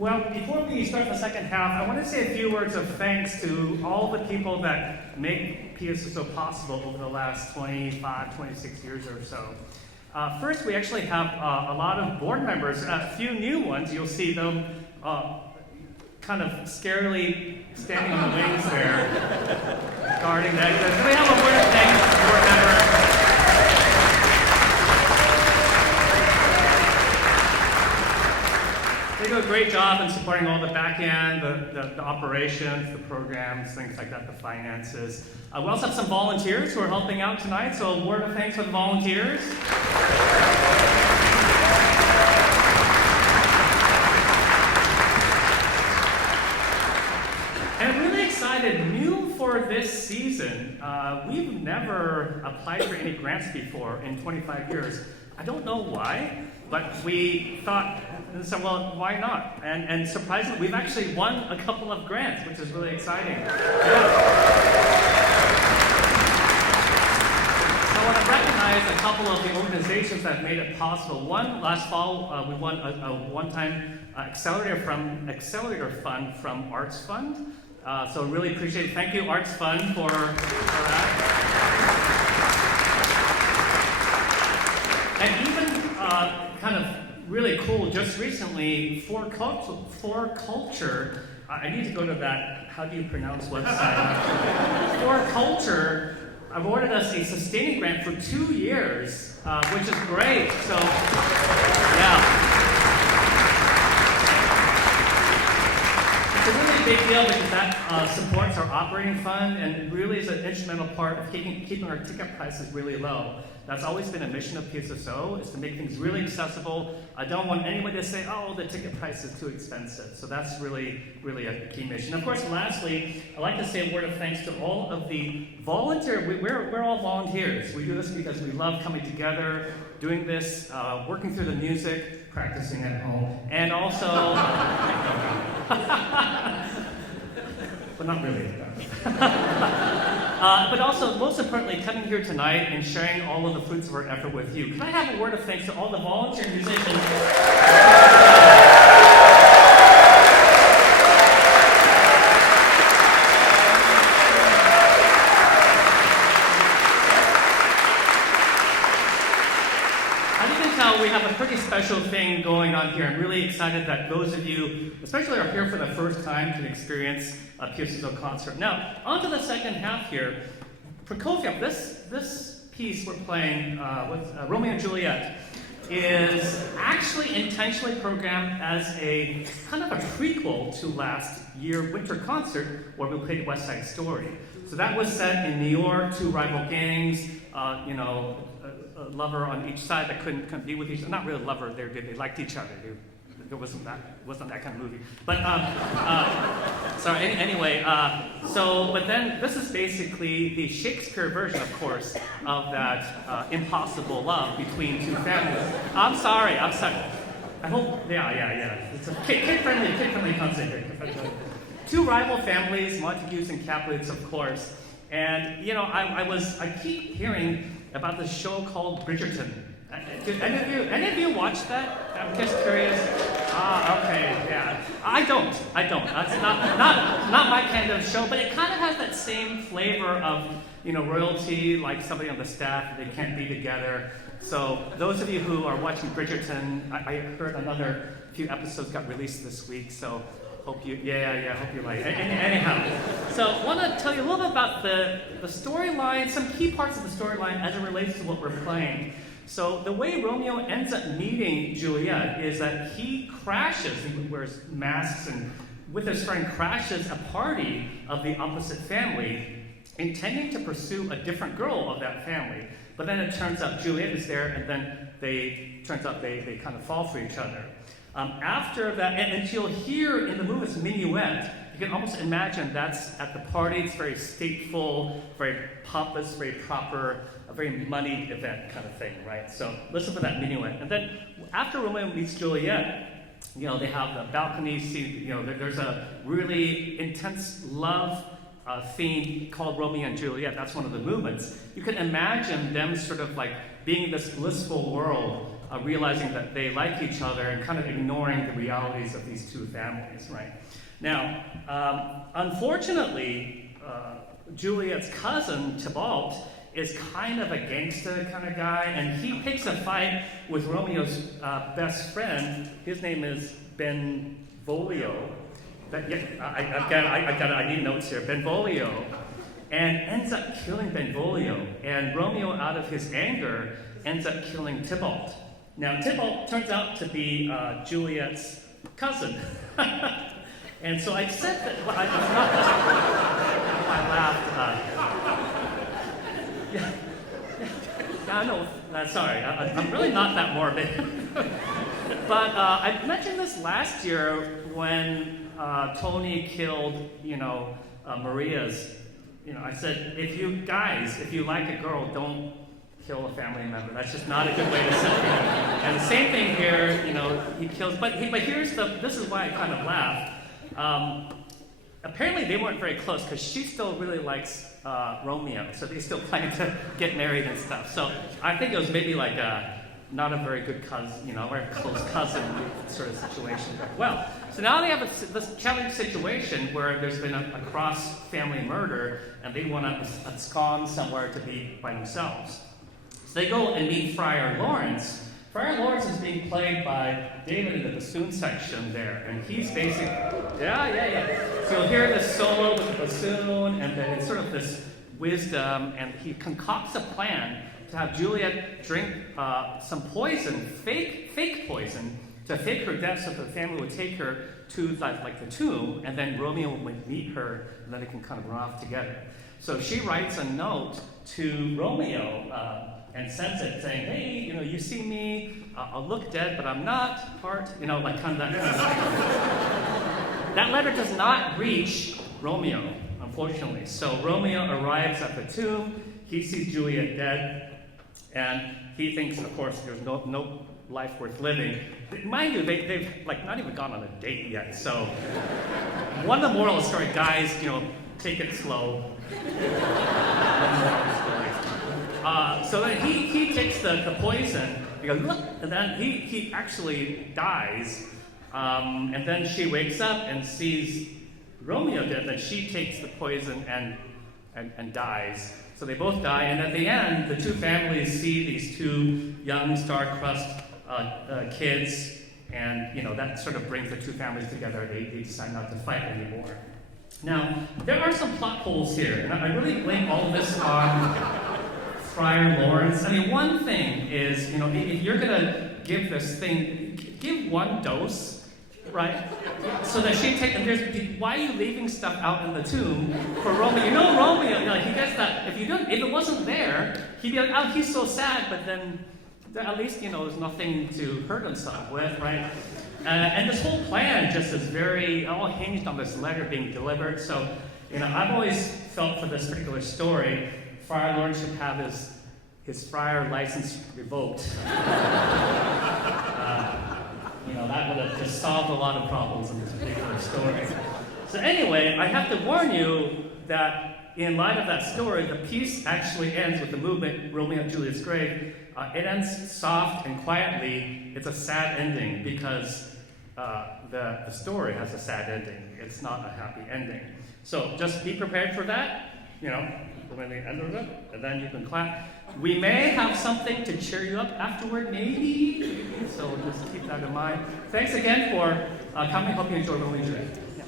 Well, before we start the second half, I want to say a few words of thanks to all the people that make PSSO possible over the last 25, 26 years or so. First, we actually have a lot of board members, a few new ones. You'll see them kind of scarily standing on the wings there, guarding the exit. So we have a word of thanks to board members. They do a great job in supporting all the back end, the operations, the programs, things like that, the finances. We also have some volunteers who are helping out tonight, so a word of thanks for the volunteers. And I'm really excited, new for this season, we've never applied for any grants before in 25 years. I don't know why, but we thought, so, well, why not? And surprisingly, we've actually won a couple of grants, which is really exciting. Yeah. So I want to recognize a couple of the organizations that have made it possible. One, last fall, we won a one-time accelerator fund from Arts Fund. So really appreciate it. Thank you, Arts Fund, for that. And even kind of really cool, just recently, For Culture, I need to go to that, how do you pronounce website? For Culture awarded us a sustaining grant for 2 years, which is great. So, yeah. It's a really big deal because that supports our operating fund and really is an instrumental part of keeping our ticket prices really low. That's always been a mission of PSSO, is to make things really accessible. I don't want anyone to say, oh, the ticket price is too expensive. So that's really, really a key mission. Of course, lastly, I'd like to say a word of thanks to all of the volunteers. We're all volunteers. We do this because we love coming together, doing this, working through the music, practicing at home, and also, but not really. But also, most importantly, coming here tonight and sharing all of the fruits of our effort with you. Can I have a word of thanks to all the volunteer musicians? As you can tell, we have a pretty special thing going on here. I'm really excited that those of you, especially are here for the first time, can experience a PSSO concert. Now, on to the second half here. Prokofiev, this piece we're playing with Romeo and Juliet is actually intentionally programmed as a kind of a prequel to last year's winter concert where we played West Side Story. So that was set in New York, two rival gangs, a lover on each side that couldn't be with each other. Not really a lover, they liked each other. It wasn't that kind of movie. But, sorry, anyway, but then this is basically the Shakespeare version, of course, of that impossible love between two families. I'm sorry. I hope, yeah. It's a kid-friendly concert. Two rival families, Montagues and Capulets, of course. And, I keep hearing about this show called Bridgerton. Did any of you watch that? I'm just curious. Okay, yeah. I don't. That's not my kind of show, but it kind of has that same flavor of, royalty, like somebody on the staff, they can't be together. So those of you who are watching Bridgerton, I heard another few episodes got released this week, so hope you like it. Anyhow, so I want to tell you a little bit about the storyline, some key parts of the storyline as it relates to what we're playing. So the way Romeo ends up meeting Juliet is that he wears masks, and with his friend crashes a party of the opposite family, intending to pursue a different girl of that family. But then it turns out Juliet is there, and then they kind of fall for each other. After that, and you'll hear in the movie, it's minuet. You can almost imagine that's at the party. It's very stateful, very pompous, very proper, a very moneyed event kind of thing, right? So listen for that minuet. And then after Romeo meets Juliet, they have the balcony scene. There's a really intense love theme called Romeo and Juliet. That's one of the movements. You can imagine them sort of like being in this blissful world realizing that they like each other and kind of ignoring the realities of these two families, right? Now, unfortunately, Juliet's cousin, Tybalt, is kind of a gangster kind of guy, and he picks a fight with Romeo's best friend. His name is Benvolio. I need notes here. Benvolio, and ends up killing Benvolio. And Romeo, out of his anger, ends up killing Tybalt. Now, Tybalt turns out to be Juliet's cousin. And so I said that, well, I laughed. I know, sorry, I'm really not that morbid. But I mentioned this last year when Tony killed, Maria's. I said, if you like a girl, don't kill a family member. That's just not a good way to set it. And the same thing here, he kills. But this is why I kind of laughed. Apparently they weren't very close because she still really likes Romeo, so they still plan to get married and stuff. So I think it was maybe like not a very good cousin, a very close cousin sort of situation. Well, so now they have this challenging situation where there's been a cross-family murder, and they want to abscond somewhere to be by themselves. So they go and meet Friar Lawrence. Friar Lawrence is being played by David in the bassoon section there, and he's basically, So you'll hear this solo with the bassoon, and then it's sort of this wisdom, and he concocts a plan to have Juliet drink some poison, fake poison, to fake her death so that the family would take her to the tomb, and then Romeo would meet her, and then they can kind of run off together. So she writes a note to Romeo, and sends it saying, hey, you see me, I'll look dead, but I'm not, kind of that. That letter does not reach Romeo, unfortunately. So Romeo arrives at the tomb, he sees Juliet dead, and he thinks, of course, there's no life worth living. Mind you, they've not even gone on a date yet, so one of the moral of the story, guys, take it slow. So then he takes the poison, he goes, look, and then he actually dies, and then she wakes up and sees Romeo dead, then she takes the poison and dies. So they both die, and at the end, the two families see these two young star-crossed kids, and that sort of brings the two families together. They decide not to fight anymore. Now, there are some plot holes here, and I really blame all of this on Friar Lawrence. I mean, one thing is, if you're going to give this thing, give one dose, right? So that she take, why are you leaving stuff out in the tomb for Romeo? Romeo, he gets that, if it wasn't there, he'd be like, oh, he's so sad, but then at least, there's nothing to hurt himself with, right? And this whole plan just is all hinged on this letter being delivered. So, I've always felt for this particular story, Friar Lawrence should have his friar license revoked. That would have just solved a lot of problems in this particular story. So anyway, I have to warn you that in light of that story, the piece actually ends with the movement, Romeo and Juliet's Grave. It ends soft and quietly. It's a sad ending because the story has a sad ending. It's not a happy ending. So just be prepared for that. When the end of it, and then you can clap. We may have something to cheer you up afterward, maybe. So just keep that in mind. Thanks again for coming. Hope you enjoyed Romeo and Juliet. Yeah.